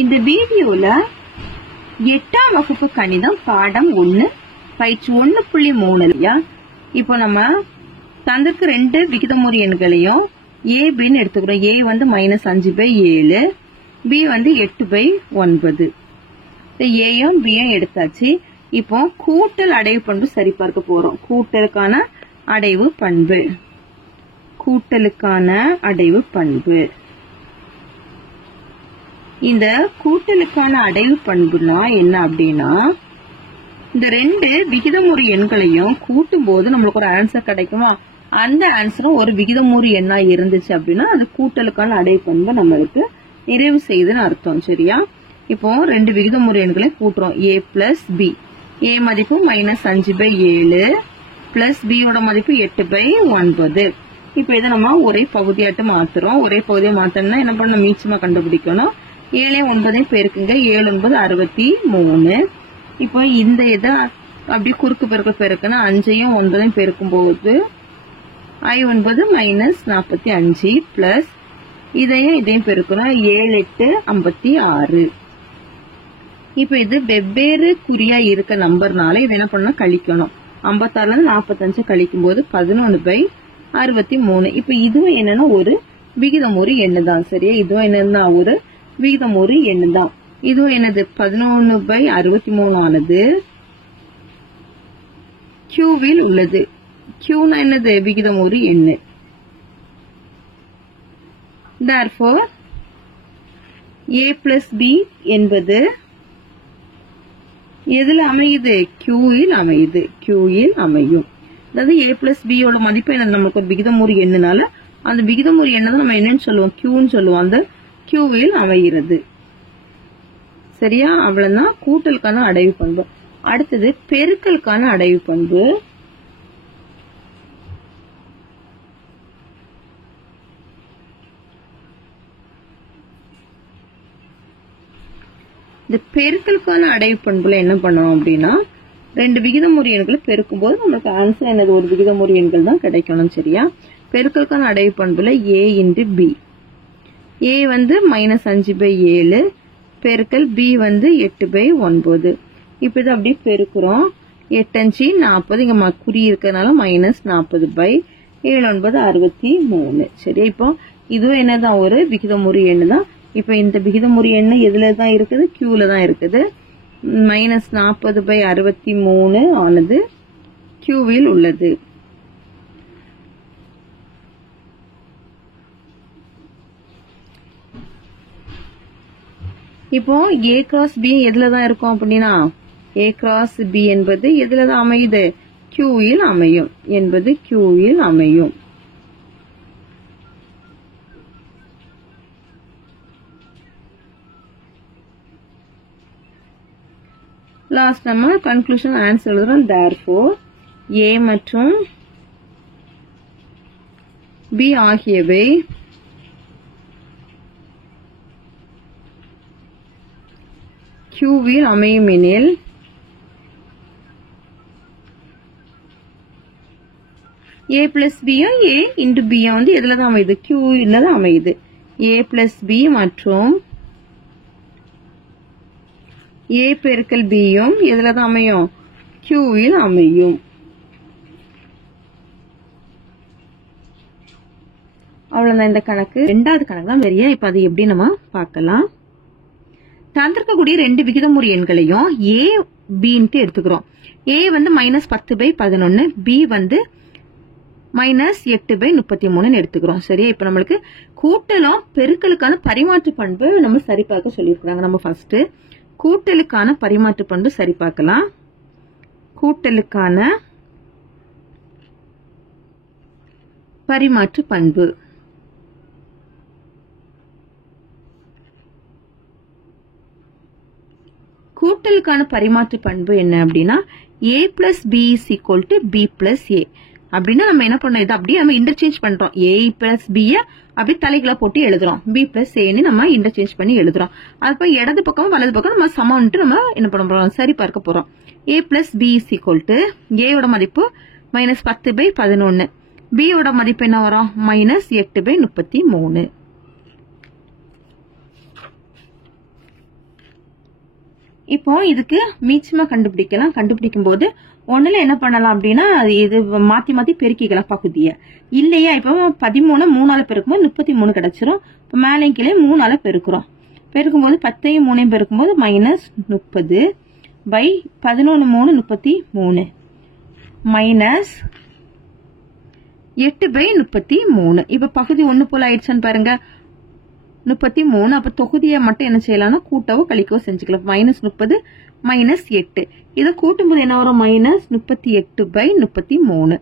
இந்த வீடியோல 8ஆம் வகுப்பு கணிதம் பாடம் 1 பயிற்சி 1.3 இல்லையா? இப்போ நம்ம தந்திருக்கு 2 விகிதமுறு எண்களையும் a bன்னு எடுத்துக்கிறோம். a வந்து -5/7, b வந்து 8/9. a யும் b யும் எடுத்தாச்சு. இப்போ கூட்டல் அடைவு பண்பு சரி பார்க்க போறோம். கூட்டலுக்கான அடைவு பண்பு. கூட்டலுக்கான அடைவு பண்பு. இந்த கூட்டலுக்கான அடைவு பண்புனா என்ன அப்படின்னா, இந்த 2 விகிதமுறு எண்களையும் கூட்டும் போது நம்மளுக்கு ஒரு ஆன்சர் கிடைக்குமா? அந்த ஆன்சரும் ஒரு விகிதமுறு எண்ணா இருந்துச்சு அப்படின்னா அது கூட்டலுக்கான அடைவு பண்பு நம்மளுக்கு நிறைவு செய்யுதுன்னு அர்த்தம். சரியா? இப்போ 2 விகிதமுறு எண்களை கூட்டுறோம். a plus b. a மதிப்பு -5/7 பிளஸ் b யோட மதிப்பு 8/9. இப்போ இதை நம்ம ஒரே பகுதியாட்டு மாத்துறோம். ஒரே பகுதியை மாத்தணும்னா என்ன பண்ணணும்? மீச்சமா கண்டுபிடிக்கணும். 7 9 பெருக்குங்க. 7 9 63. இப்போ இந்த இதை அப்படி குறுக்கு பெருக்குன்னா 5யும் 9யும் பெருக்கும் போது I9 -45 பிளஸ் இதையும் பெருக்கணும். 7 8 56. இப்ப இது வெவ்வேறு குறியா இருக்க நம்பர்னால இதை என்ன பண்ணணும்? கழிக்கணும். 56ல இருந்து 45 கழிக்கும் போது 11/63. இப்ப இதுவும் என்னன்னா ஒரு விகிதமுறு எண்ணு தான். சரியா? இதுவும் என்னன்னா ஒரு விகிதமுறு எண்ணு தான். இதுவும் என்னது? 11/63 ஆனது கியூவில் உள்ளது. கியூனா என்னது? விகிதமுறு எண்ணு. therefore a plus b என்பது எதுல அமையுது? கியூவில் அமையுது. கியூவில் அமையும். அதாவது a plus b யோட மதிப்பு என்ன? நமக்கு ஒரு விகிதமுறு எண்ணுனால அந்த விகிதமுறு எண்ணை நம்ம என்னன்னு சொல்லுவோம்? கியூன்னு சொல்லுவோம். அந்த கியூவில் அமைகிறது. சரியா? அவ்வளவுதான் கூட்டலுக்கான அடைவு பண்பு. அடுத்தது பெருக்கலுக்கான அடைவு பண்பு. இந்த பெருக்கலுக்கான அடைவு பண்புல என்ன பண்ணுவோம் அப்படின்னா, 2 விகிதமுறு எண்களை பெருக்கும் போது நமக்கு ஆன்சர் என்னது? ஒரு விகிதமுறு எண்கள் தான் கிடைக்கணும். சரியா? பெருக்கலுக்கான அடைவு பண்புல a into b. a வந்து -5/7 பெருக்கல் b வந்து 8/9. இப்ப இது அப்படியே பெருக்குறோம். 8 5 40. இங்க குறி இருக்கிறதுனால -40/7 9 63. சரியா? இப்போ இதுவும் என்னதான்? ஒரு விகிதமுறு எண்ணு தான். இப்ப இந்த விகிதமுறு எண்ணு எதுல தான் இருக்குது? கியூல தான் இருக்குது. -40/63 ஆனது கியூவில் உள்ளது. இப்போ a cross b எதுல தான் இருக்கும் அப்படின்னா, a cross b என்பது எதுல தான் அமையுது? கியூவில் அமையும். என்பது கியூவில் அமையும். லாஸ்ட் நம்ம கன்க்ளூஷன் ஆன்சர் எழுதுறோம். therefore a மற்றும் b ஆகியவை கியூவில் அமையும் எனில் a plus b யும் a into b வந்து எதுல தான் அமையுது? கியூவில் தான் அமையுது. a plus b மற்றும் a பெருக்கல் b யும் எதுல தான் அமையும்? கியூவில் அமையும். அவ்வளவுதான் இந்த கணக்கு. 2வது கணக்கு தான் சரியா? இப்ப அது எப்படி நம்ம பார்க்கலாம். தந்திருக்கக்கூடிய 2 விகிதமுறு எண்களையும் a bன்ட்டு எடுத்துக்கிறோம். a வந்து -10/11, b வந்து -8/33 எடுத்துக்கிறோம். சரியா? இப்ப நம்மளுக்கு கூட்டலும் பெருக்கலுக்கான பரிமாற்று பண்பு நம்ம சரி பார்க்க சொல்லியிருக்காங்க. நம்ம ஃபர்ஸ்ட் கூட்டலுக்கான பரிமாற்று பண்பு சரி பார்க்கலாம். கூட்டலுக்கான பரிமாற்று பண்பு. கூட்டலுக்கான பரிமாற்று பண்பு என்ன அப்படின்னா, a plus b is equal to b plus a. அப்படின்னா நம்ம என்ன பண்ணோம்? இது அப்படியே நம்ம இன்டர்சேஞ்ச் பண்றோம். a plus b அப்படி தலைகளை போட்டு எழுதுறோம். b plus a நம்ம இன்டர்சேஞ்ச் பண்ணி எழுதுறோம். அப்ப இடது பக்கம் வலது பக்கம் நம்ம சமம்ட்டு நம்ம என்ன பண்ண போறோம்? சரி பார்க்க போறோம். a plus b is equal to a யோட மதிப்பு -10/11. b யோட மதிப்பு என்ன வரும்? -8/33. இப்போ இதுக்கு மீச்சமா கண்டுபிடிக்கலாம். கண்டுபிடிக்கும் போது ஒண்ணுல என்ன பண்ணலாம் அப்படின்னா இது மாத்தி மாத்தி பெருக்கிக்கலாம் பகுதியை. இல்லையா இப்போ 13 3ஆல பெருக்கும்போது 33 கிடைச்சிரும். இப்போ மேலே கீழே 3ஆல பெருக்குறோம். பெருக்கும்போது 10ஐயும் 3ஐயும் பெருக்கும்போது -30 பை 11 3 33 மைனஸ் 8 பை 33. இப்ப பகுதி 1 போல ஆயிடுச்சான்னு பாருங்க 33. அப்ப தொகுதியை மட்டும் என்ன செய்யலாம்னா கூட்டவோ கழிக்கவோ செஞ்சுக்கலாம். -30 -8 இதை கூட்டும்போது என்ன வரும் -38 பை 33.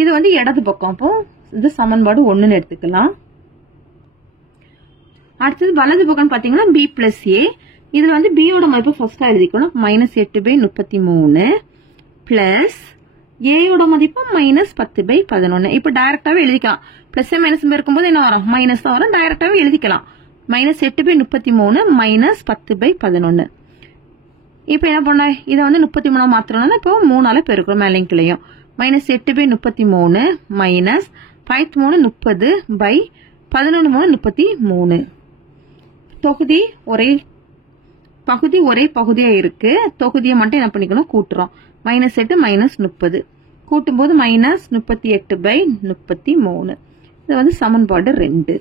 இது வந்து இடது பக்கம். அப்போ இது சமன்பாடு 1ன்னு எடுத்துக்கலாம். அடுத்தது வலது பக்கம் பாத்தீங்கன்னா b பிளஸ் a. இதுல வந்து b யோட மதிப்பு ஃபர்ஸ்டா எழுதிக்கணும். -8 பை 33 பிளஸ் a யோட மதிப்பு -10 பை 11. இப்ப டைரக்டாவே எழுதிக்கலாம். பிளஸ் மைனஸ் இருக்கும்போது என்ன வரும் மைனஸ் தான் வரும். டைரக்டாவே எழுதிக்கலாம். -8 பை 33 -10 பை 11. இப்ப என்ன பண்ண இதை வந்து 33 மாத்திரம்னா இப்போ 3ஆல பெருக்கிறோம் மேலையும் கீழையும். -8 பை 33 மைனஸ் 13 30 பை 11 3 33. தொகுதி ஒரே பகுதி ஒரே பகுதியா இருக்கு. தொகுதியை மட்டும் என்ன பண்ணிக்கணும் கூட்டுறோம். -8 -30 கூட்டும்போது -38 பை 33. இது வந்து சமன்பாடு 2.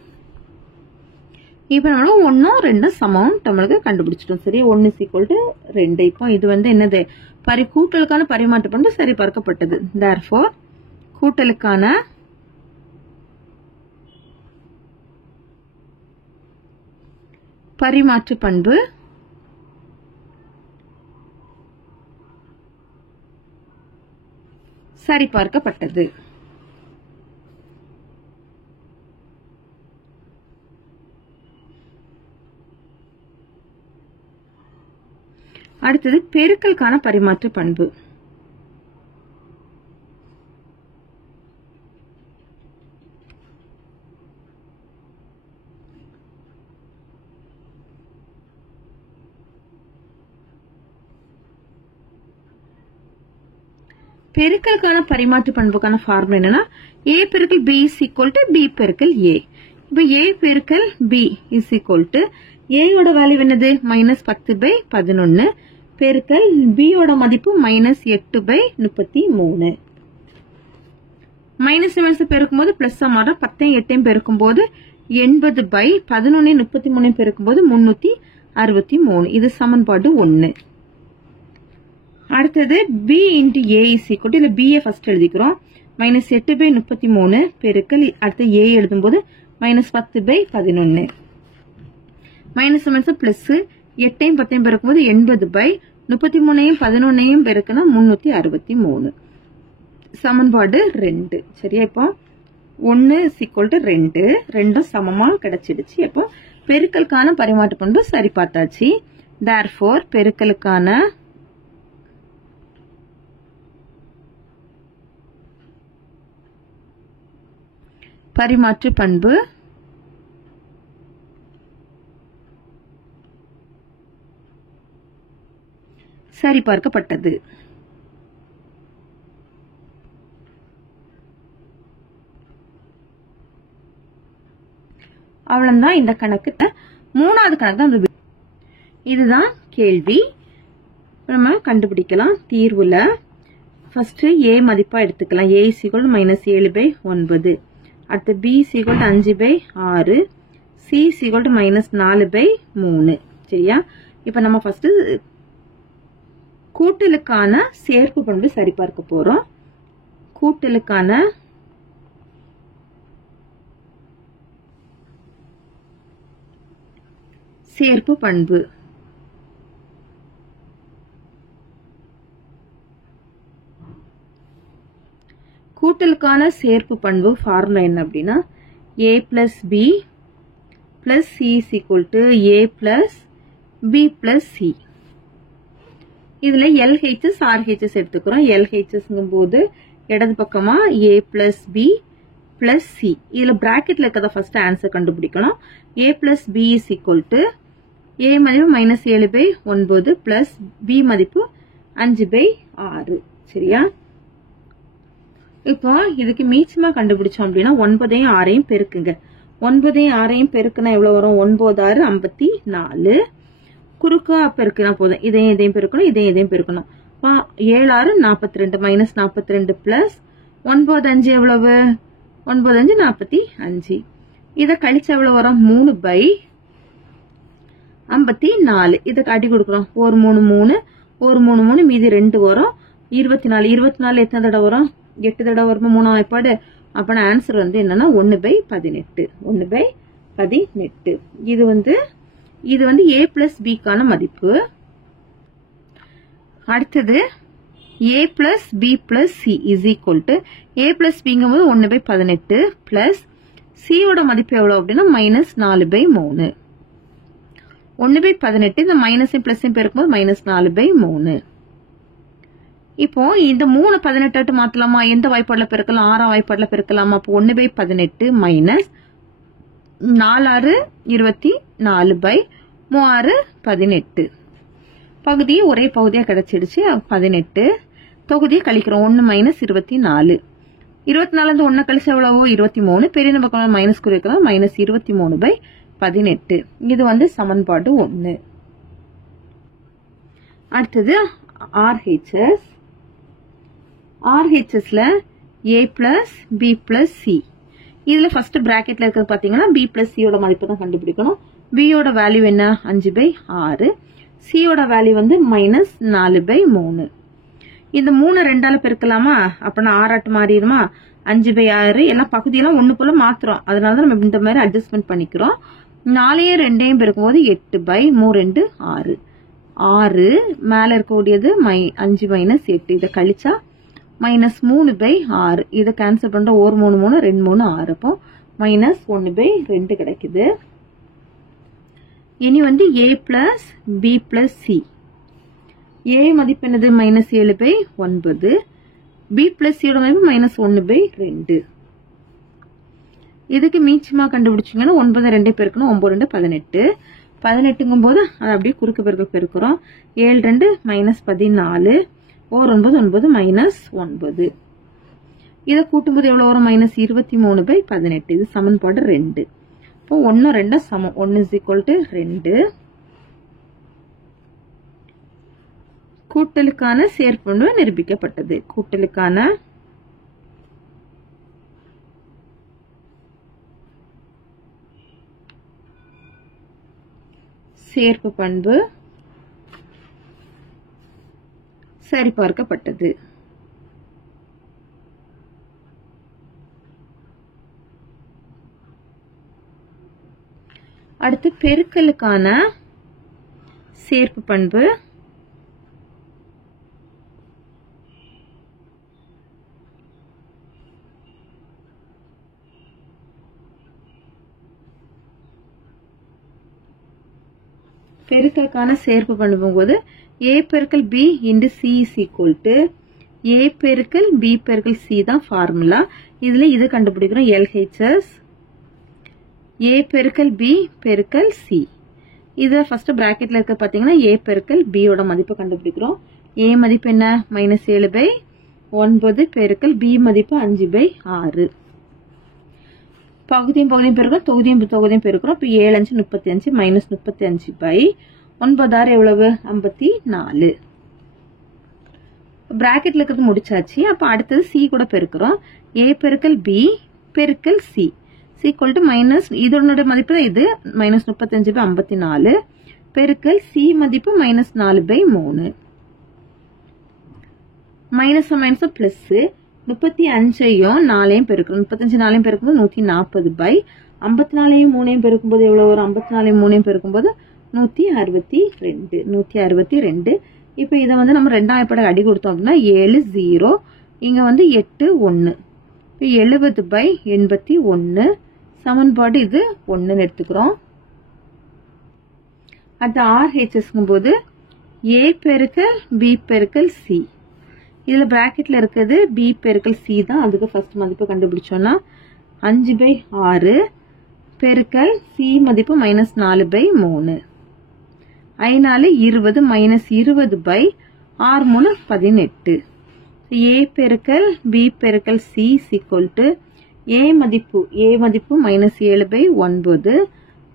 இப்ப நம்மளுக்கு 1 2 சமம் நம்மளுக்கு கண்டுபிடிச்சிட்டோம். சரி 1 = 2. இப்போ இது வந்து என்னது கூட்டலுக்கான பரிமாற்று பண்பு சரி பார்க்கப்பட்டது. therefore கூட்டலுக்கான பரிமாற்று பண்பு சரி பார்க்கப்பட்டது. அடுத்தது பெருக்கலுக்கான பரிமாற்று பண்பு. பெருக்கலுக்கான பரிமாற்று பண்புக்கான ஃபார்முலா என்னன்னா a பெருக்கல் b = b பெருக்கல் a. இப்போ a பெருக்கல் b = a யோட வேல்யூ என்னது -10 பை 11 பெருக்கல் b யோட மதிப்பு -8 பை 33. மைனஸ் பெருக்கும்போது பிளஸ் மாறும். 10ஐயும் 8ஐயும் பெருக்கும்போது 80 பை 11ஐயும் 33ஐயும் பெருக்கும்போது 363. இது சமன்பாடு 1. அடுத்தது b × a = இல்ல b ஃபர்ஸ்ட் எழுதிக்கிறோம். -8 பை 33 பெருக்கல் அடுத்து a எழுதும்போது -10 பை 11. மைனஸ் பிளஸ் 8ஐயும் 10ஐயும் பெருக்கும்போது 80 பை 33ஐயும் 11ஐயும் பெருக்குனா 363. சமன்பாடு 2. சரியா இப்போ 1 = 2 ரெண்டும் சமமா கிடைச்சிடுச்சு. அப்போ பெருக்கலுக்கான பரிமாற்று பண்பு சரி பார்த்தாச்சு. therefore பெருக்கலுக்கான பரிமாற்று பண்பு சரி பார்க்கப்பட்டது. அவ்வளவுதான் இந்த கணக்கு. 3வது கணக்கு தான். இதுதான் கேள்வி. நம்ம கண்டுபிடிக்கலாம். தீர்வுல ஃபர்ஸ்ட் a மதிப்பா எடுத்துக்கலாம். a = -7 by 9. அடுத்து b = 5 பை 6. c = -4 by 3. சரியா? இப்ப நம்ம ஃபர்ஸ்ட் கூட்டலுக்கான சேர்ப்பு பண்பு சரி பார்க்க போறோம். கூட்டலுக்கான சேர்ப்பு பண்பு. கூட்டலுக்கான சேர்ப்பு பண்பு ஃபார்முலா என்ன அப்படின்னா a plus b plus c = a plus b plus c. இதுல LHS RHS எடுத்துக்கிறோம். LHSங்கும் போது இடது பக்கமா a plus b plus c. இதுல பிராக்கெட்ல இருக்கத ஃபர்ஸ்ட் ஆன்சர் கண்டுபிடிக்கணும். a plus b = a மதிப்பு -7 பை 9 plus b மதிப்பு 5 பை 6. சரியா? இப்போ இதுக்கு மீச்சமா கண்டுபிடிச்சோம் அப்படின்னா 9ஐயும் 6ஐயும் பெருக்குங்க. 9ஐயும் 6ஐயும் பெருக்குனா எவ்வளவு வரும்? 9 6 54. குறுக்கா பெருக்கினா போதும். இதையும் பெருக்கணும், இதையும் பெருக்கணும். 7 6 42 மைனஸ் 42 பிளஸ் 9 5 எவ்வளவு? 9 5 45. இதை கழிச்சு எவ்வளவு வரும்? 3/54. இதுக்கு அடி கொடுக்குறோம். 1 3 3 1 3 3 மீதி 2 வரும். 24. 24 எத்தனை தடவை வரும்? 8 தடவை வருமா? 3ஆம் வாய்ப்பாடு. அப்ப ஆன்சர் வந்து என்னன்னா 1/18. 1/18. இது வந்து a பிளஸ் b க்கான மதிப்பு. அடுத்தது a plus b plus c is equal to a plus பிங்கும் போது 1/18 பிளஸ் c ஓட மதிப்பு எவ்வளவு அப்படின்னா -4/3. 1/18 இந்த மைனஸையும் பிளஸையும் பெருக்கும்போது -4/3. இப்போ இந்த 3 18 மாத்தலாமா? எந்த வாய்ப்பாடுல பெருக்கலாம்? 6ஆம் வாய்ப்பாடுல பெருக்கலாமா? அப்போ 1/18 மைனஸ் 4 6 24/3 18. பகுதியை ஒரே பகுதியா கிடைச்சிடுச்சு. 18 தொகுதியை கழிக்கிறோம். 1 மைனஸ் 24. 24 1 கழிச்சு எவ்வளவோ? 23. பெரிய நம்பர் மைனஸ் குறிக்கலாம். -23/18. இது வந்து சமன்பாடு 1. அடுத்தது RHS. RHSல a plus b plus c. இதுல ஃபர்ஸ்ட் பிராக்கெட்ல இருக்கிறது பாத்தீங்கன்னா b பிளஸ் c ஓட மதிப்பு தான் கண்டுபிடிக்கணும். b ஓட வேல்யூ என்ன? 5/6. c ஓட வேல்யூ வந்து -4/3. இந்த 3 2ஆல பெருக்கலாமா? அப்பனா 6 மாறிடுமா? 5/6 எல்லாம் பகுதியெல்லாம் ஒண்ணு போல மாத்துறோம். அதனாலதான் நம்ம இந்த மாதிரி அட்ஜஸ்ட்மெண்ட் பண்ணிக்கிறோம். 4 2 பெருக்கும்போது 8/3 6. 6 மேல இருக்கக்கூடியது 5 மைனஸ் 8. இதை கழிச்சா -3/6. இதை கேன்சல் பண்ற 1 3 3 2 3 6. அப்போ -1/2 கிடைக்குது. இனி வந்து a plus b plus c. a மதிப்பு என்னது? -7/9. b பிளஸ் c யோட மதிப்பு -1/2. இதுக்கு மீச்சமா கண்டுபிடிச்சிங்கன்னா 9 2 பெருக்கணும். 9 2 18. 18ங்கும் போது அதை அப்படியே குறுக்கு பெருக்கல் பெருக்கிறோம். 7 2 -14. 9 9 -9. இதை கூட்டும்போது எவ்வளவு வரும்? -23/18. இது சமன்பாடு 2. இப்போ 1 2 சமம். 1 = 2. கூட்டலுக்கான சேர்ப்பு நிரூபிக்கப்பட்டது. கூட்டலுக்கான சேர்ப்பு பண்பு சரிபார்க்கப்பட்டது. அடுத்து பெருக்கலுக்கான சேர்ப்பு பண்பு பெருக்கலுக்கான சேர்ப்பு பண்ணும்போது a பெருக்கல் b into c is equal to a பெருக்கல் b பெருக்கல் c தான் ஃபார்முலா. இதுல இது கண்டுபிடிக்கிறோம். LHS a பெருக்கல் b பெருக்கல் c. இது ஃபர்ஸ்ட் பிராக்கெட்ல இருக்க பாத்தீங்கன்னா a பெருக்கல் b ஓட மதிப்பு கண்டுபிடிக்கிறோம். a மதிப்பு என்ன? -7/9 பெருக்கல் b மதிப்பு 5/6. பகுதியும் பெருக்கிறோம். தொகுதியும் பெருக்கிறோம். இப்போ 7 5 35 -35/9 6 எவ்வளவு? 54. பிராக்கெட்ல இருக்கிறது முடிச்சாச்சு. அப்ப அடுத்தது c கூட பெருக்கிறோம். a பெருக்கல் b பெருக்கல் c = மைனஸ் இதோட மதிப்பு இது -35/54 பெருக்கல் c மதிப்பு -4/3. மைனஸ் பிளஸ் 35ஐயும் 4ஐயும் பெருக்கணும். 35 4ஐயும் பெருக்கும்போது 140/54ஐயும் 3ஐயும் பெருக்கும்போது எவ்வளவு வரும்? 54ஐயும் 3ஐயும் பெருக்கும்போது 162. இப்ப இதை வந்து நம்ம 2ஆம் வாய்ப்பாடு அடி கொடுத்தோம் அப்படின்னா 7 0 இங்க வந்து 8 1. 70/81 சமன்பாடு இது 1 எடுத்துக்கிறோம். அடுத்து RHSங்கும் போது a பெருக்கல் b பெருக்கல் c. இதுல பிராக்கெட்ல இருக்கிறது b பெருக்கல் c தான். அதுக்கு ஃபர்ஸ்ட் மதிப்பு கண்டுபிடிச்சோம்னா 5/6 பெருக்கல் c மதிப்பு -4/3. 5 20 -20/6 3 18. a பெருக்கல் b பெருக்கல் c = a மதிப்பு -7/9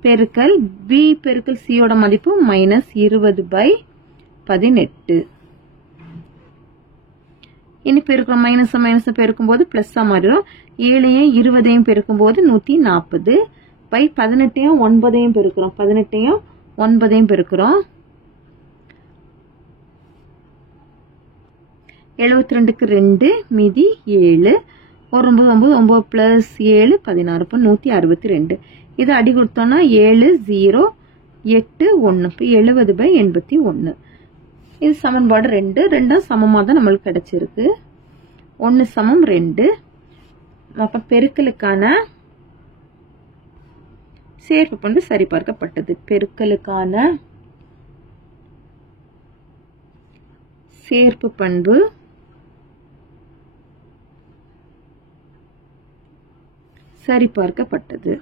பெருக்கல் பி பெருக்கல் சியோட மதிப்பு -20/18. இனி பெருக்கிறோம், மைனஸ் மைனஸ் பெருக்கும் போது பிளஸ்ஸா மாறிடும். 7ஐயும் 20ஐயும் பெருக்கும் போது 140/18ஐயும் 9ஐயும் பெருக்கிறோம். 18ஐயும் 9ஐயும் பெருக்கிறோம். 72க்கு 2 மீதி 7. 1 9 9 பிளஸ் 7 16. இப்போ 162. இதை அடி கொடுத்தோம்னா 7 0 8 1. இப்போ 70/81. இது சமன்பாடு 2. ரெண்டும் சமமாக தான் நம்மளுக்கு கிடைச்சிருக்கு. 1 சமம் 2. அப்போ பெருக்கலுக்கான சேர்ப்பு பண்பு சரிபார்க்கப்பட்டது. பெருக்கலுக்கான சேர்ப்பு பண்பு சரிபார்க்கப்பட்டது.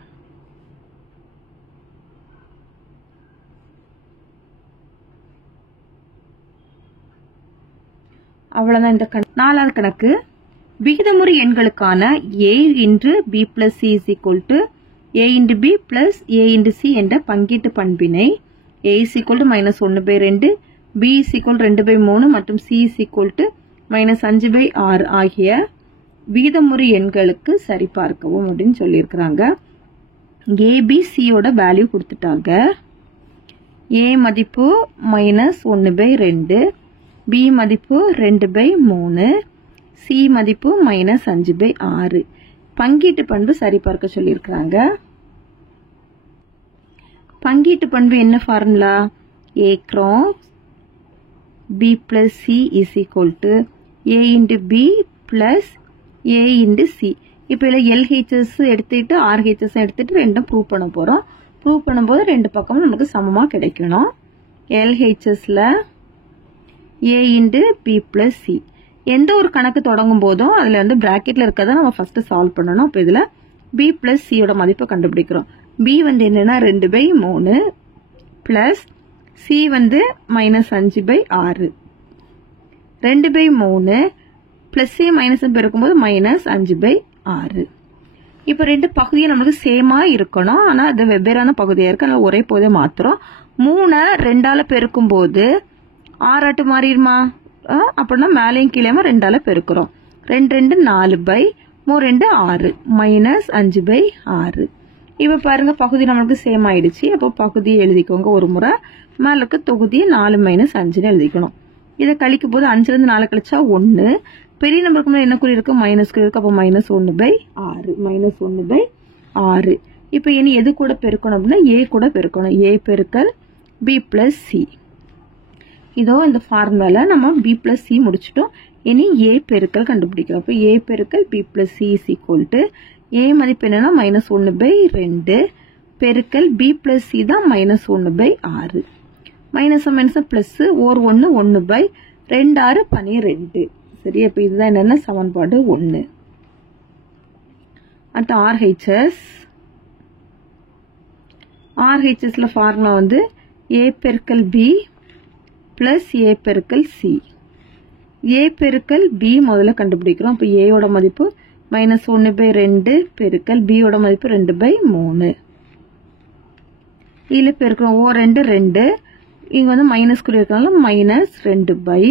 அவ்வளவுதான் இந்த கணக்கு. 4வது கணக்கு. விகிதமுறு எண்களுக்கான a × b + c = a × b + a × c என்ற பங்கீட்டு பண்பினை a = -1/2, b = 2/3 மற்றும் c = -5/6 ஆகிய விகிதமுறு எண்களுக்கு சரிபார்க்கவும் அப்படின்னு சொல்லியிருக்கிறாங்க. ஏபிசியோட வேல்யூ கொடுத்துட்டாங்க. a மதிப்பு -1/2, b மதிப்பு 2/3, c மதிப்பு -5/6. பங்கீட்டு பண்பு சரிபார்க்க சொல்லியிருக்கிறாங்க. பங்கீட்டு பண்பு என்ன formula? a × b + c = a × b + a × c. இப்போ இதில் LHS எடுத்துட்டு RHS எடுத்துட்டு ரெண்டும் ப்ரூவ் பண்ண போகிறோம். ப்ரூவ் பண்ணும்போது ரெண்டு பக்கமும் நமக்கு சமமாக கிடைக்கணும். LHSல a × b + c. எந்த ஒரு கணக்கு தொடங்கும் போதும் அதில் வந்து ப்ராக்கெட்டில் இருக்கிறத நம்ம ஃபஸ்ட்டு சால்வ் பண்ணணும். இப்போ இதில் b + c மதிப்பை கண்டுபிடிக்கிறோம். b வந்து என்னென்னா 2/3 ப்ளஸ் c வந்து -5/6. 2/3 பிளஸ் மைனஸ் பெருக்கும்போது -5/6. இப்போ ரெண்டு பகுதியும் நம்மளுக்கு சேமா இருக்கணும். ஆனால் அது வெவ்வேறான பகுதியாக இருக்கு. அதனால ஒரே பகுதியை மாத்துறோம். 3 2ஆல பெருக்கும் போது 6 மாறிடுமா? அப்படின்னா மேலேயும் கீழேயுமா 2ஆல பெருக்கிறோம். 2 2 4/3 6 -5/6. இப்போ பாருங்க பகுதி நம்மளுக்கு சேம் ஆயிடுச்சு. அப்போ பகுதியை எழுதிக்கோங்க ஒரு முறை. மேல இருக்க தொகுதியை 4 - 5ன்னு எழுதிக்கணும். இதை கழிக்கும் போது 5லேருந்து 4 கழிச்சா 1. பெரிய நம்பருக்கு முன்னாடி என்ன குறி இருக்கு? மைனஸ் குறி இருக்கு. அப்போ -1/6 -1/6. இப்போ இனி எது கூட பெருக்கணும் அப்படின்னா a கூட பெருக்கணும். a பெருக்கல் b + c. இதோ இந்த ஃபார்முலால நம்ம b + c முடிச்சிட்டோம். இனி a பெருக்கல் கண்டுபிடிக்கிறோம். அப்போ a பெருக்கல் b + c = a மதிப்பு என்னன்னா -1/2 பெருக்கல் b + c தான் -1/6. Minus minus plus 1 1/2 6 12. சரி, அப்போ இதுதான் என்னன்னா சமன்பாடு 1. அடுத்து RHSல ஃபார்முலா வந்து a பெருக்கல் b + a பெருக்கல் c. a பெருக்கல் b முதல்ல கண்டுபிடிக்கிறோம். இப்போ a யோட மதிப்பு -1/2 பெருக்கல் b யோட மதிப்பு 2/3. இதில் பெருக்கிறோம். 2 2. இங்கே வந்து மைனஸ் குறி இருக்கிறனால -2/2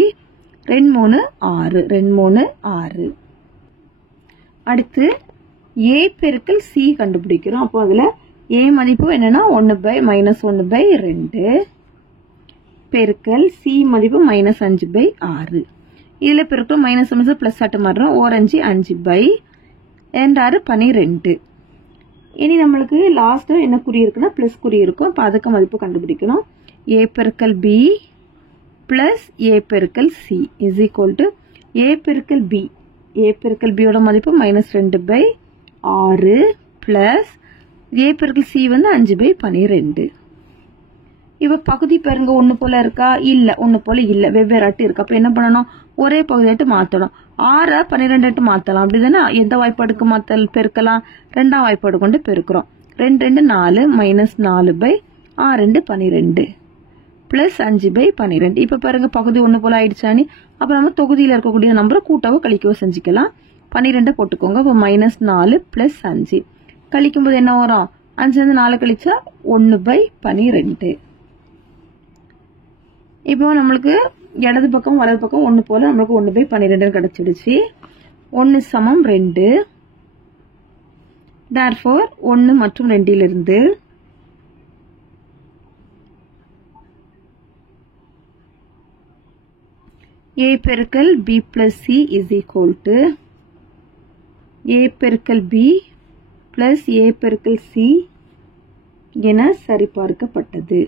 3 6. அடுத்து a பெருக்கல் c கண்டுபிடிக்கிறோம். அப்போ அதில் a மதிப்பு என்னன்னா -1/2 பெருக்கல் c மதிப்பு -5/6. இதில் பெருக்கிறோம். மைனஸ் மைனஸ் பிளஸ் ஆட்ட மாறுறோம். 5 5/2 12. இனி நம்மளுக்கு லாஸ்ட் என்ன குறி இருக்குன்னா பிளஸ் குறி இருக்கும். அப்போ அதுக்கு மதிப்பு கண்டுபிடிக்கணும். a பெருக்கல் b + a பெருக்கல் c = a பெருக்கல் b. a பெருக்கல் b யோட மதிப்பு -2/6 ப்ளஸ் a பெருக்கல் c வந்து 5/12. இப்போ பகுதி பாருங்க ஒன்று போல இருக்கா? இல்லை, ஒன்று போல இல்லை, வெவ்வேறாட்டு இருக்கு. அப்போ என்ன பண்ணணும்? ஒரே பகுதியாட்டு மாற்றணும். 6 12 மாற்றலாம். அப்படி தானே எந்த வாய்ப்பாடுக்கு பெருக்கலாம்? 2ஆம் வாய்ப்பாடு கொண்டு பெருக்கிறோம். 2 2 4 -4/6 12 ப்ளஸ் 5/12. இப்போ பாருங்க பகுதி ஒன்று போல ஆயிடுச்சானி. அப்போ நம்ம தொகுதியில் இருக்கக்கூடிய நம்பரை கூட்டவோ கழிக்கவோ செஞ்சுக்கலாம். 12 போட்டுக்கோங்க. அப்போ -4 + 5 கழிக்கும் போது என்ன வரும்? 5 4 கழிச்சா 1/12. இப்போ நம்மளுக்கு இடது பக்கம் வலது பக்கம் 1 போல நம்மளுக்கு 1/12 கிடைச்சிடுச்சு. 1 சமம் 2. therefore 1 மற்றும் 2 இலிருந்து a பெருக்கல் b plus c is equal to a பெருக்கல் b plus a பெருக்கல் c என சரிபார்க்கப்பட்டது.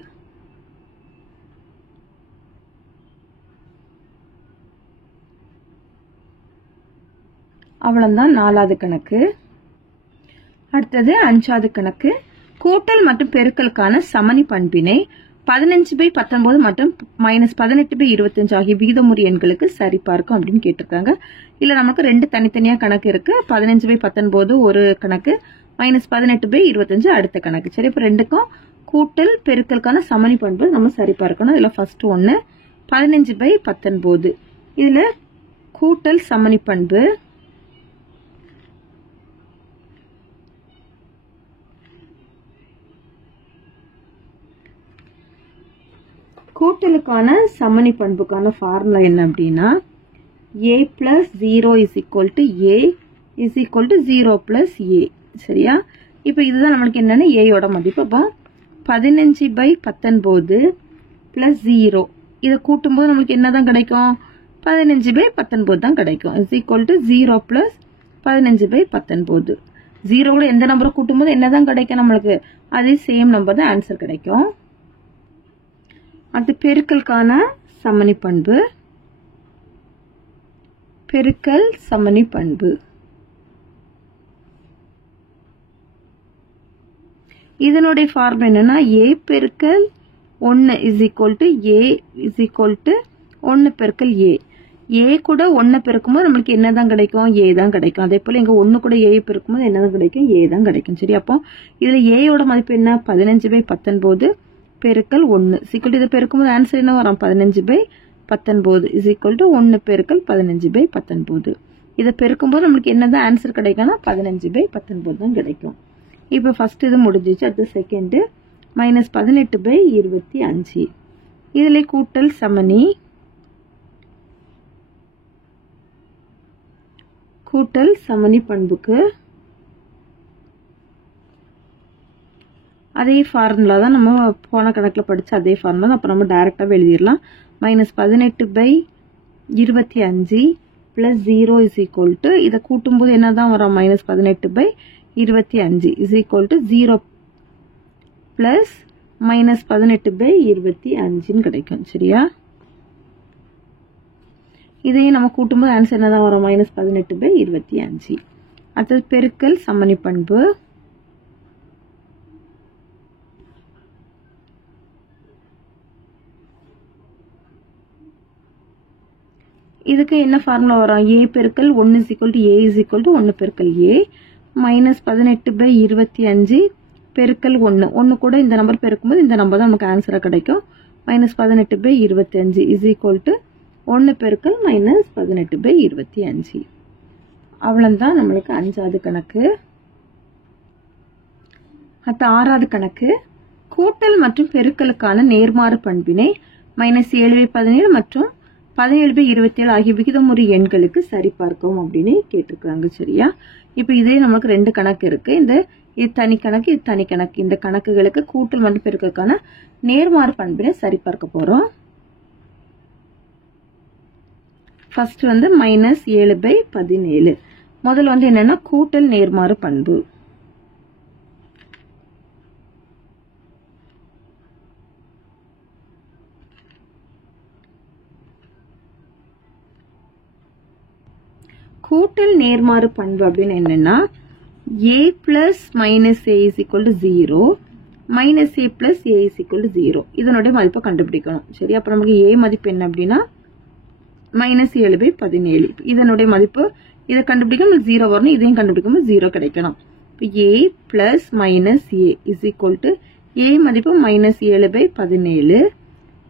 அவ்வளவுதான் 4வது கணக்கு. அடுத்தது 5வது கணக்கு. கூட்டல் மற்றும் பெருக்கலுக்கான சமணி பண்பினை 15/19 மற்றும் -18/25 ஆகிய விகிதமுறு எண்களுக்கு சரிபார்க்கும் அப்படின்னு கேட்டிருக்காங்க. இல்ல நமக்கு 2 தனித்தனியா கணக்கு இருக்கு. 15/19 ஒரு கணக்கு, -18/25 அடுத்த கணக்கு. சரி, இப்ப ரெண்டுக்கும் கூட்டல் பெருக்கலுக்கான சமணி பண்பு நம்ம சரிபார்க்கணும். இதுல ஃபர்ஸ்ட் ஒன்னு 15/19. இதுல கூட்டல் சமணி பண்பு கூட்டலுக்கான சமணி பண்புக்கான ஃபார்முலா என்ன அப்படின்னா a plus 0 is equal to a is equal to 0 plus a. சரியா? இப்போ இதுதான் நம்மளுக்கு என்னன்னா a யோட மதிப்பு. அப்போ 15/19 plus 0 இதை கூட்டும்போது நம்மளுக்கு என்னதான் கிடைக்கும்? 15/19 தான் கிடைக்கும். is equal to 0 plus 15/19. 0 கூட எந்த நம்பரை கூட்டும்போது என்னதான் கிடைக்கும் நம்மளுக்கு? அதே சேம் நம்பர் தான் ஆன்சர் கிடைக்கும். அடுத்து பெருக்கலுக்கான சமணி பண்பு. பெருக்கல் சமணி பண்பு இதனுடைய ஃபார்முலா என்னன்னா a பெருக்கல் 1 is equal to a is equal to 1 பெருக்கல் a. a கூட 1 பெருக்கும்போது நம்மளுக்கு என்னதான் கிடைக்கும்? a தான் கிடைக்கும். அதே போல இங்க 1 கூட a பெருக்கும்போது என்னதான் கிடைக்கும்? a தான் கிடைக்கும். சரி, அப்போ இதுல a யோட மதிப்பு என்ன? 15/19 பெருக்கல் 1 சீக்கிரம் இதை பெருக்கும்போது ஆன்சர் என்ன வரும்? 15/19 is equal to 1 பெருக்கல் 15/19. இதை பெருக்கும்போது நம்மளுக்கு என்னதான் ஆன்சர் கிடைக்கும்னா 15/19 தான் கிடைக்கும். இப்போ ஃபர்ஸ்ட் இது முடிஞ்சிச்சு. அடுத்த செகண்ட் -18/25. இதுல கூட்டல் சமணி. கூட்டல் சமணி பண்புக்கு அதே ஃபார்முலா தான் நம்ம போன கணக்கில் படிச்ச அதே ஃபார்முலா தான். அப்போ நம்ம டைரெக்டாகவே எழுதிடலாம். -18/25 plus 0 is equal to இதை கூட்டும்போது என்ன தான் வரும்? -18/25 is equal to 0 plus -18/25 கிடைக்கும். சரியா? இதையும் நம்ம கூட்டும்போது ஆன்சர் என்ன தான் வரும்? -18/25. அடுத்தது பெருக்கல் சமணி பண்பு. இதுக்கு என்ன ஃபார்முலா வரும்? a பெருக்கல் 1 is equal to a is equal to 1 பெருக்கல் a -18/25 பெருக்கல் 1 கூட இந்த நம்பர் பெருக்கும்போது இந்த நம்பர் தான் நமக்கு ஆன்சரா கிடைக்கும். -18/25 is equal to 1 பெருக்கல் -18/25. அவ்வளவுதான் நம்மளுக்கு 5வது கணக்கு. அடுத்த 6வது கணக்கு. கூட்டல் மற்றும் பெருக்கலுக்கான நேர்மாறு பண்பினை -7/17 மற்றும் 17/27 ஆகிய விகிதமுறு எண்களுக்கு சரிபார்க்கவும் அப்படின்னு கேட்டிருக்காங்க. சரியா? இப்ப இதே நமக்கு 2 கணக்கு இருக்கு. இது தனி கணக்கு, இது தனி கணக்கு. இந்த கணக்குகளுக்கு கூட்டல் மற்றும் பெருக்கலுக்கான நேர்மாறு பண்பினை சரிபார்க்க போறோம். ஃபர்ஸ்ட் -7/17. முதல்ல என்னன்னா கூட்டல் நேர்மாறு பண்பு. கூட்டல் நேர்மாறு பண்பு அப்படின்னு என்னன்னா a plus minus a is equal to 0 minus a plus a is equal to 0. இதனுடைய மதிப்பை கண்டுபிடிக்கணும். சரி, அப்ப நமக்கு a மதிப்பு என்ன அப்படின்னா -7/17. இதனுடைய மதிப்பு இதை கண்டுபிடிக்கணும் 0 வரணும். இதையும் கண்டுபிடிக்கும் 0 கிடைக்கணும். a plus minus a is equal to a மதிப்பு -7/17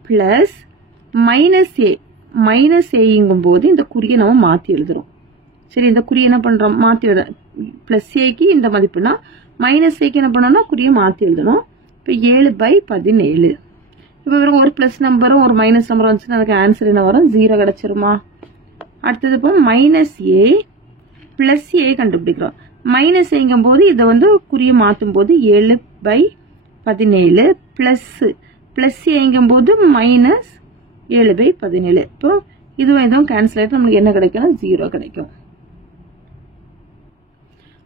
plus minus a இங்கும் போது இந்த குறியை நம்ம மாத்தி எழுதுறோம். சரி, இந்த குறி என்ன பண்றோம், மாத்தி எழுத. பிளஸ் ஏக்கு இந்த மதிப்புனா மைனஸ் ஏக்கு என்ன பண்ணணும்னா குறியை மாத்தி எழுதணும். இப்போ 7/17. இப்போ ஒரு பிளஸ் நம்பரும் ஒரு மைனஸ் நம்பரும் வந்துச்சுன்னா அதுக்கு ஆன்சர் என்ன வரும், 0 கிடைச்சிருமா. அடுத்தது இப்போ மைனஸ் ஏ பிளஸ் ஏ கண்டுபிடிக்கிறோம். மைனஸ் ஏங்கும் போது இதை வந்து குறியை மாற்றும் போது 7/17 பிளஸ் ஏங்கும் போது மைனஸ் 7/17. இப்போ இதுவும் இதுவும் கேன்சல் ஆகிட்டு நம்மளுக்கு என்ன கிடைக்கும், 0 கிடைக்கும்.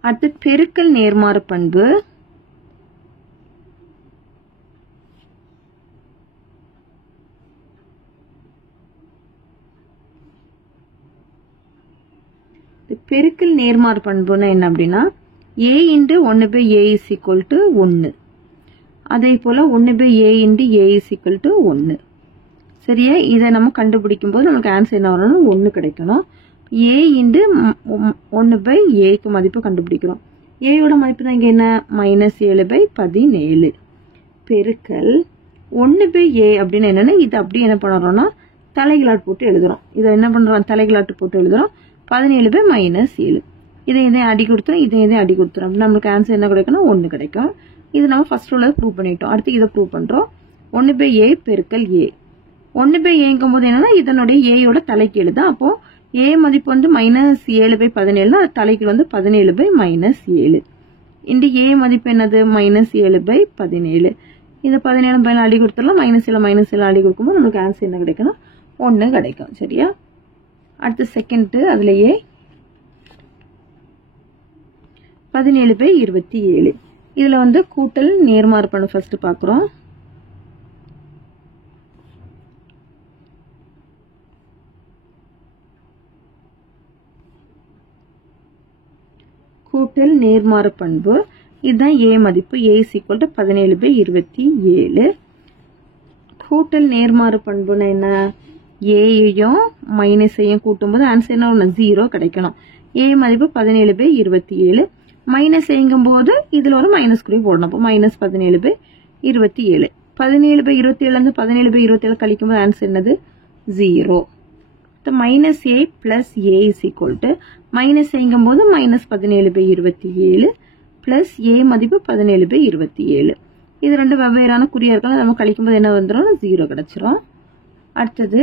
அடுத்து பெருக்கல் நேர்மாறு பண்பு. பெருக்கல் நேர்மாறு பண்புன்னா என்ன அப்படின்னா a × 1/a = 1. அதே போல 1/a × a = 1. சரியா, இதை நம்ம கண்டுபிடிக்கும் போது நமக்கு ஆன்சர் என்ன வரணும்னா 1 கிடைக்கணும். a × 1/aக்கு மதிப்பு கண்டுபிடிக்கிறோம். ஏயோட மதிப்பு தான் இங்கே என்ன, -7/17 பெருக்கல் 1/a அப்படின்னு என்னன்னா இது அப்படியே என்ன பண்ணுறோம்னா தலைகளாட்டு போட்டு எழுதுறோம். இதை என்ன பண்ணுறோம், தலைகளாட்டு போட்டு எழுதுறோம். 17/-7 இதை அடி கொடுத்துரும், இதை அடி கொடுத்துரும். நம்மளுக்கு ஆன்சர் என்ன கிடைக்கும்னா 1 கிடைக்கும். இது நம்ம ஃபர்ஸ்ட் உள்ளது ப்ரூவ் பண்ணிட்டோம். அடுத்து இதை ப்ரூவ் பண்ணுறோம். 1/a பெருக்கல் a. 1/aங்கும் போது என்னன்னா இதனுடைய ஏயோட தலைக்கீழ் தான். அப்போ a மதிப்பு வந்து -7/17 அது தலைக்கீழ் வந்து 17/-7. இந்த a மதிப்பு என்னது, -7/17. இந்த 17 அடி கொடுத்துடலாம். -7 அடி கொடுக்கும்போது நமக்கு ஆன்சர் என்ன கிடைக்கும்னா 1 கிடைக்கும். சரியா, அடுத்து செகண்ட் அதுலயே 17/27. இதுல வந்து கூட்டல் நேர்மாறு பண்பு ஃபர்ஸ்ட் பாக்குறோம். கூட்டல் நேர்மாறு பண்பு இதுதான் a மதிப்பு. a = 17/27. கூட்டல் நேர்மாறு பண்புனா என்ன, ஏயும் மைனஸையும் கூட்டும்போது ஆன்சர் என்ன ஒன்று 0 கிடைக்கணும். a மதிப்பு 17/27 மைனஸ் ஏங்கும் போது இதுல ஒரு மைனஸ் குறி போடணும். அப்போ -17/27. 17/27 17/27 கழிக்கும் போது ஆன்சர் என்னது 0. -a + a = மைனஸ் ஏங்கும் போது -17/27 பிளஸ் a மதிப்பு 17/27. இது ரெண்டு வெவ்வேறான குறியா இருக்கலாம். நம்ம கழிக்கும் போது என்ன வந்துடும், 0 கிடைச்சிரும். அடுத்தது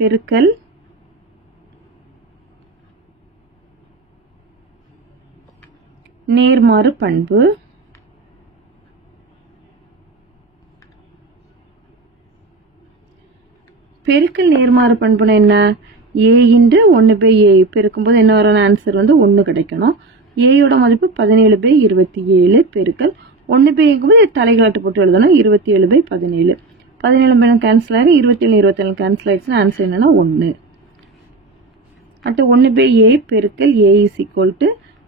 பெருக்கல் நேர்மாறு பண்பு. பெருக்கல் நேர்மாறு பண்புனா என்ன, a × 1/a பெருக்கும்போது என்ன வரும், ஆன்சர் வந்து 1 கிடைக்கணும். ஏயோட மதிப்பு 17/27 பெருக்கல் 1/a தலைகளாட்டு போட்டு எழுதணும். 27/17 17 கேன்சல் ஆயிரும். 27 கேன்சல் ஆயிடுச்சுன்னா ஆன்சர் என்னன்னா 1. அடுத்து 1/a பெருக்கல் a =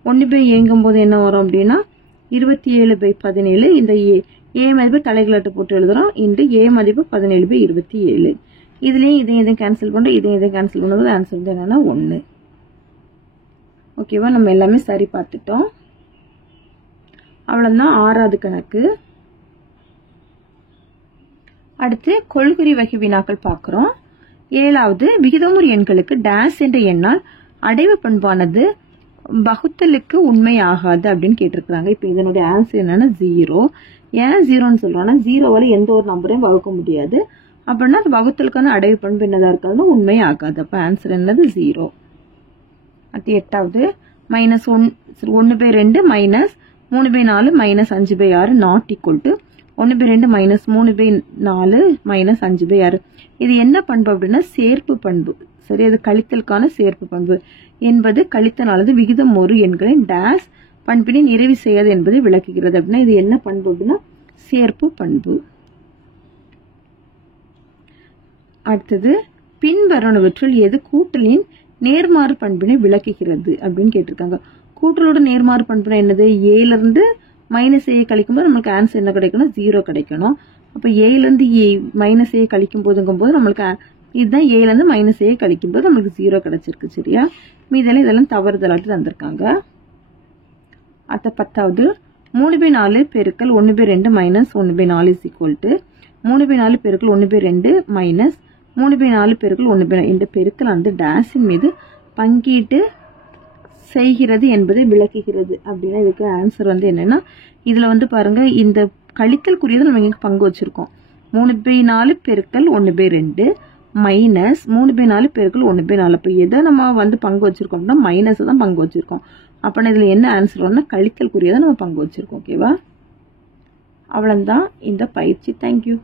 1/aங்கும் போது என்ன வரும் அப்படின்னா 27/17. இந்த a மதிப்பு தலைகளாட்டு போட்டு எழுதுறோம். a மதிப்பு 17/27. இதுலயும் இதையும் கேன்சல் பண்றோம். இதையும் கேன்சல் பண்ணும்போது ஆன்சர் வந்து என்னன்னா 1. ஓகேவா, நம்ம எல்லாமே சரி பார்த்துட்டோம். அவ்வளவுதான் 6வது கணக்கு. அடுத்து கொள்குறி வகை வினாக்கள் பார்க்கிறோம். 7வது விகிதமுறு எண்களுக்கு டேஸ் என்ற எண்ணால் அடைவு பண்பானது வகுத்தலுக்கு உண்மை ஆகாது அப்படின்னு கேட்டிருக்கிறாங்க. இப்போ இதனுடைய ஆன்சர் என்னன்னா 0. ஏன் 0ன்னு சொல்றோம்னா 0வால எந்த ஒரு நம்பரையும் வகுக்க முடியாது. அப்படின்னா அது வகுத்தலுக்கான அடைவு பண்பு என்னதா இருக்காதுன்னா உண்மை ஆகாது. அப்ப ஆன்சர் என்னது 0. அடுத்து 8வது -1/2 -3/4 -5/6 நாட் ஈக்குவல் டு 1/2 -3/4 -5/6. இது என்ன பண்பு அப்படின்னா சேர்ப்பு பண்பு. சரி, அது கழித்தலுக்கான சேர்ப்பு பண்பு என்பது கழித்தலானது விகிதமுறு எண்களின் டேஸ் பண்பினை நிறைவு செய்யாது என்பதை விளக்குகிறது. அப்படின்னா இது என்ன பண்பு அப்படின்னா சேர்ப்பு பண்பு. அடுத்தது பின்வருவனவற்றுள் எது கூட்டலின் நேர்மாறு பண்பினை விளக்குகிறது அப்படின்னு கேட்டிருக்காங்க. கூட்டலோட நேர்மாறு பண்புனா என்னது, a இருந்து -a கழிக்கும்போது நம்மளுக்கு ஆன்சர் என்ன கிடைக்கணும், 0 கிடைக்கணும். அப்ப a இருந்து -a கழிக்கும் போதுங்கும்போது நம்மளுக்கு இதுதான் a இருந்து -a கழிக்கும் போது நம்மளுக்கு 0 கிடைச்சிருக்கு. சரியா, மீதெல்லாம் இதெல்லாம் தவறுதலாட்டு தந்திருக்காங்க. அடுத்த 10வது 3/4 பெருக்கல் 1/2 -1/4 = 3/4 பெருக்கல் 1/2 -3/4 பெருக்கல் 1/4. இந்த பெருக்கல் வந்து டேஸின் மீது பங்கீட்டு செய்கிறது என்பதை விளக்குகிறது அப்படின்னா இதுக்கு ஆன்சர் வந்து என்னன்னா இதுல வந்து பாருங்க இந்த கழித்தல் குறியதை நம்ம இங்க பங்கு வச்சிருக்கோம் 3/4 பெருக்கல் 1/2 மைனஸ் 3/4 பெருக்கல் 1/4 இப்போ எதை நம்ம வந்து பங்கு வச்சிருக்கோம் அப்படின்னா மைனஸ் தான் பங்கு வச்சிருக்கோம் அப்போ இதுல என்ன ஆன்சர் வரும்னா கழித்தல் குறியதை நம்ம பங்கு வச்சிருக்கோம் ஓகேவா அவ்வளவுதான் இந்த பயிற்சி தேங்க்யூ